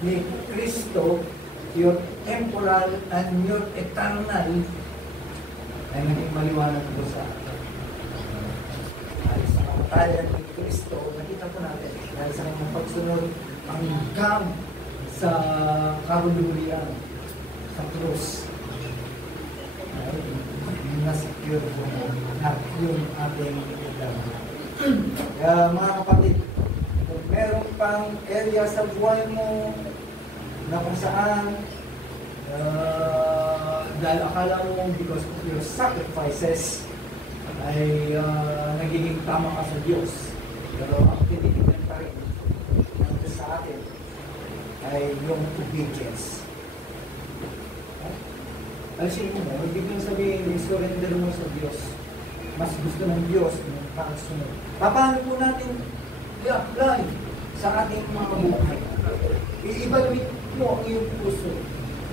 ni Kristo, your temporal and your eternal ay naging maliwanag po sa atin. Dahil sa kamatayan ni Kristo, nakita po natin, dahil sa kanyang pagsunod, hanggang sa karuluyan, sa krus. Na-secure po na yung ating eternal. Kaya mga kapatid, kung meron pang area sa buhay mo na kung saan dahil akala mo because of your sacrifices ay nagiging tama ka sa Diyos, pero ang tinitignan pa rin nandun sa atin ay yung obedience. Alisin mo na, hindi kong sabihin surrender mo sa Diyos. Mas gusto ng Diyos yung pakasunod. Paano po natin i-apply sa ating mga buhay? I-evaluate mo ang iyong puso,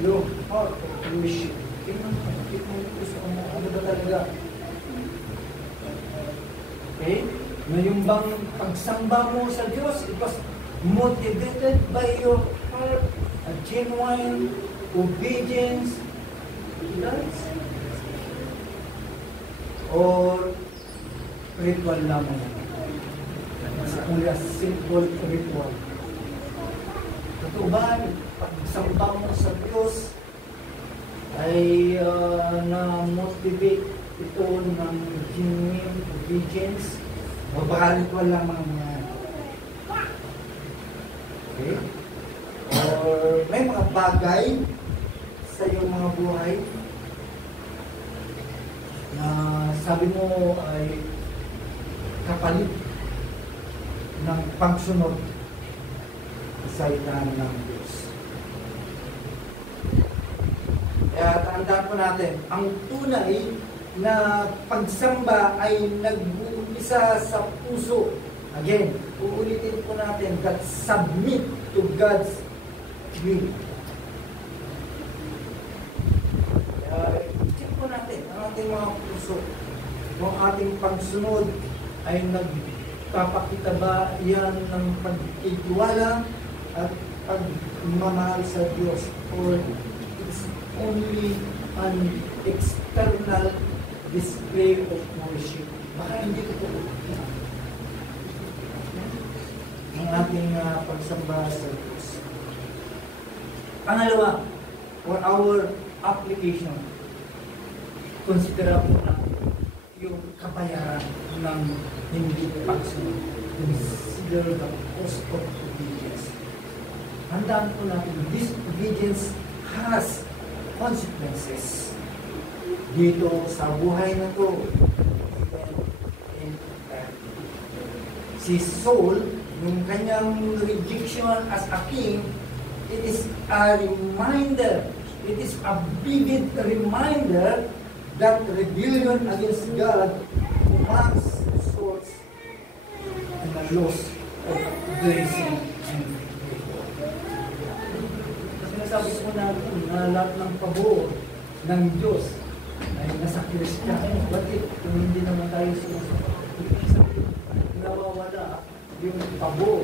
your heart of worship. Tingnan mo yung puso mo, ano ba talaga? Okay? Na yung bang pagsamba mo sa Diyos, it was motivated by your heart, a genuine obedience to God? Or ritual lamang? It's only a simple ritual. Totoo ba, pagsamba mo sa Diyos ay na-motivate ito ng genuine obedience? O baka ritual lamang yan? Okay? Or may mga bagay sa iyong mga buhay na sabi mo ay kapalit ng pagsunod sa salita ng Diyos. Kaya tandaan po natin, ang tunay na pagsamba ay nag-uumpisa sa puso. Again, uulitin po natin that submit to God's will. Kaya check po natin ang ating mga puso. Kung ating pagsunod ay nagpapakita ba yan ng pagtitiwala at pagmamahal sa Diyos, or it's only an external display of worship. Baka hindi ko ang ating pagsamba sa Diyos. Pangalawa, for our application, consider po natin yung kabayaran ng hindi pagsunod. Consider the cost of obedience. Handaan po natin, disobedience has consequences dito sa buhay na to. Si Saul, yung kanyang rejection as a king, it is a reminder, it is a vivid reminder that rebellion against God marks the source and the loss of blessing and favor. Kasi nasabi ko na lahat ng pabor ng Diyos ay nasa Kristiyano. Bakit? Kung hindi naman tayo sumasabi, nawawala yung pabor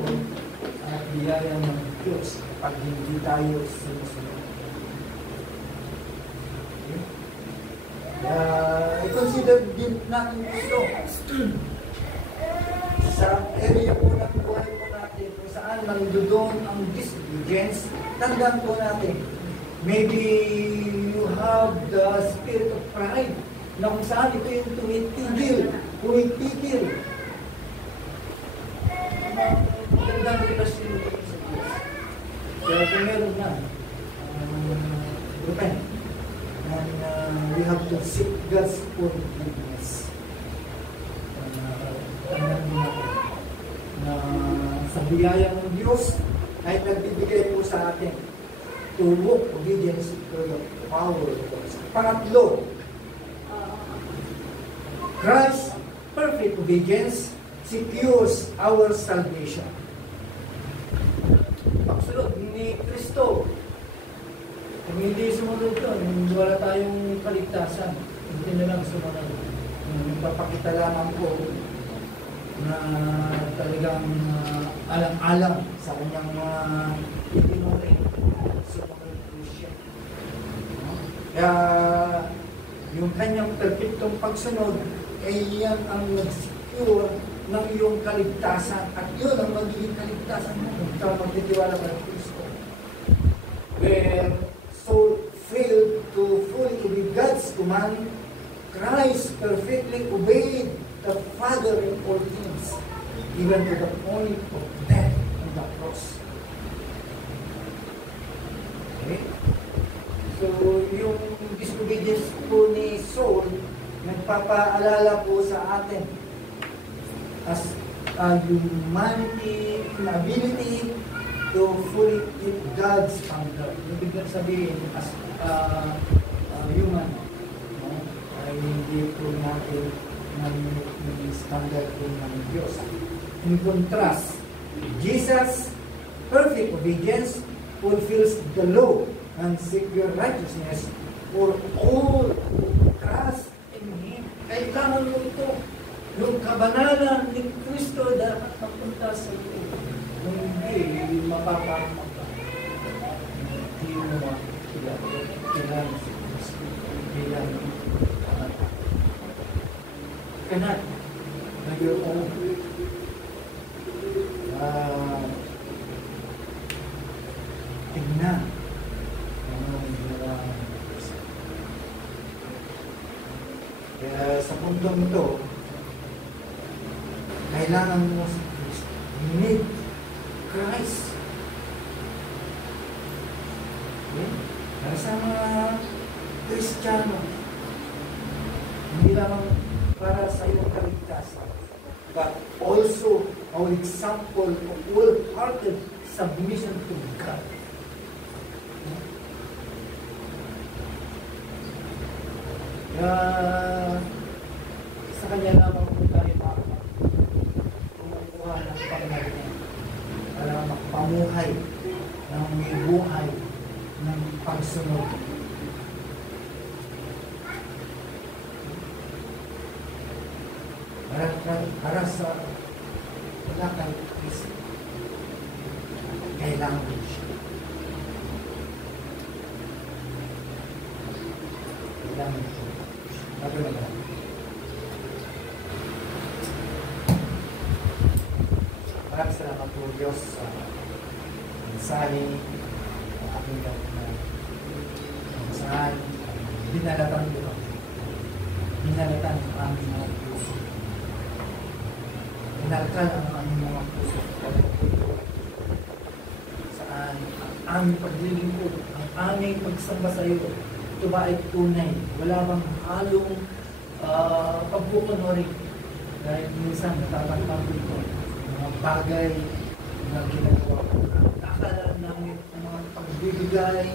at biyaya ng Diyos pag hindi tayo sumusunod. I-consider din natin ito sa area po ng buhay po natin kung saan nandoon ang disobedience. Tandaan po natin, maybe you have the spirit of pride na kung saan ito yung pumipigil. Magandang relasyon sa Diyos. Kaya kung meron na, repent. And we have to seek God's forgiveness. Sa biyaya ng Diyos ay nagbibigay po sa atin to walk obedience to the power of God. Pangatlo, Christ's perfect obedience secures our salvation. Pagsunod ni Kristo, kung hindi sumunod doon, wala tayong kaligtasan. Hindi na lang sumunod. Papakita lamang po na talagang alang-alang sa kanyang itinuring sumunod po siya. Kaya yung kanyang perfectong pagsunod ay yan ang nag-secure ng iyong kaligtasan. At yun ang magiging kaligtasan mo kung ikaw magtitiwala kay Kristo. Where so failed to fully obey God's command, Christ perfectly obeyed the Father in all things, even to the point of death on the cross. Okay? So, yung disobedience po ni Saul, nagpapaalala po sa atin as humanity, inability to fully keep God's standard. Ibig sabihin, as human, no? Ay hindi po natin ng standard po ng Diyos. In contrast, Jesus' perfect obedience fulfills the law and secure righteousness for all who trust in Him. Kailangan mo ito. Yung kabanalan ni Kristo dapat mapunta sa iyo. Kung hindi, mapapahamak ka. Hindi mo kailangan si Kristo. Kailangan cannot on your own. Tingnan ang mga ginawa ng Kristo. Kaya sa pundong ito, kailangan mo si Kristo. You need Christ. Okay? Para sa mga Kristiyano, hindi lamang para sa iyong kaligtasan, but also our example of wholehearted submission to God. Sa Kanya lamang kung tayo kumukuha ng Panginoon para makapamuhay ng may buhay ng pagsunod. Para sa wala kang Kristo, kailangan mo siya. Kailangan mo siya. Magalaga. Maraming salamat po Diyos sa mensahe ng aking kung saan binalatan ko. Binalatan ang aming mga puso. Binalatan ang aming mga puso. Saan ang aming paglilingkod, ang aming pagsamba sa iyo, ito ba ay tunay? Wala bang halong pagkukunwari? Dahil minsan natatanggapin ko mga bagay na ginagawa ko. Nakakala namin ang mga pagbibigay,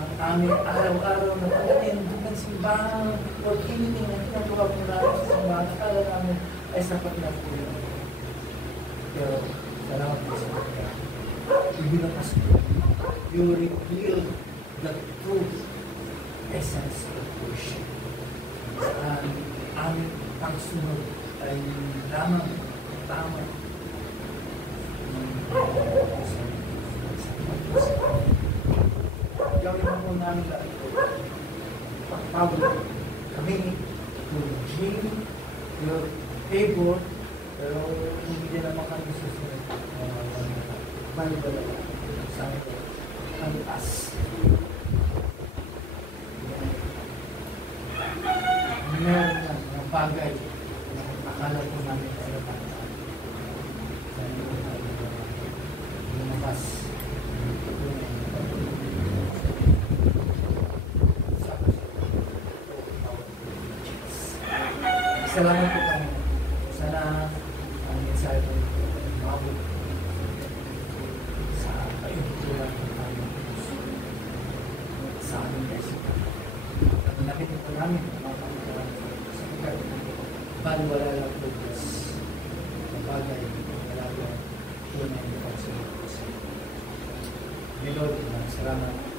ang aming araw-araw na pagkain ng simbahan o anything na ginagawa ko namin sa simbahan. Nakakala namin ay sapat na po yun. Pero salamat po sa kanya. Ibinakas ko. You reveal the truth, essence of worship. Saan aming pagsunod ay lamang tama. Gawin mo namin lahat ito. Pagpagod kami to dream your favor, pero hindi din naman kami susunod. Balik-balik sa kantas. Meron na mga bagay na akala ko namin ay natin. Sa lumakas. Salamat po kami. Sana ang mensahe ko mabot sa kayutulan ng aming puso sa aming kaisipan. At nakita po namin ang mga pagkakaan sa pagkakaan. Bali wala lang po Diyos. Ang bagay, wala lang tunay na pagsunod. May Lord, salamat.